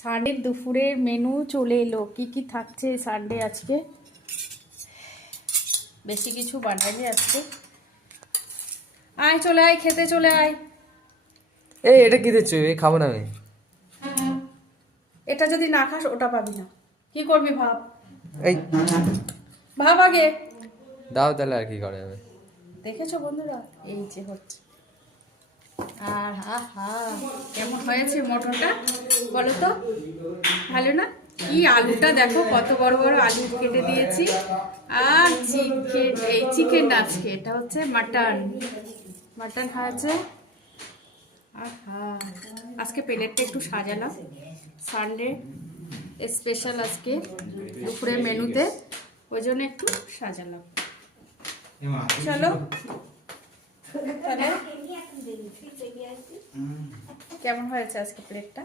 Sunday দুপুরের menu চলে এলো। কি কি থাকছে সানডে আজকে? বেশি কিছু বানাইনি আজকে। আয় চলে আয়, খেতে চলে আয়। এই এটা কি দিচ্ছ? এই খাবো না আমি। এটা যদি না খাস ওটা পাবি না। কি করবি ভাব, এই ভাব আগে। দাও তাহলে আর কি করা যাবে। দেখেছো বন্ধুরা, এই যে হচ্ছে। আর কেমন হয়েছে মটরটা বলো তো? ভালো না? কি আলুটা দেখো, কত বড় বড় আলু কেটে দিয়েছি। আর চিকেন আজকে এটা হচ্ছে মাটন হয়েছে। আজকে প্লেটটা একটু সাজালাম, সানডে স্পেশাল আজকে দুপুরের মেনুতে, ওই জন্য একটু সাজালাম। চলো তাহলে কেমন হয়েছে আজকে প্লেটটা?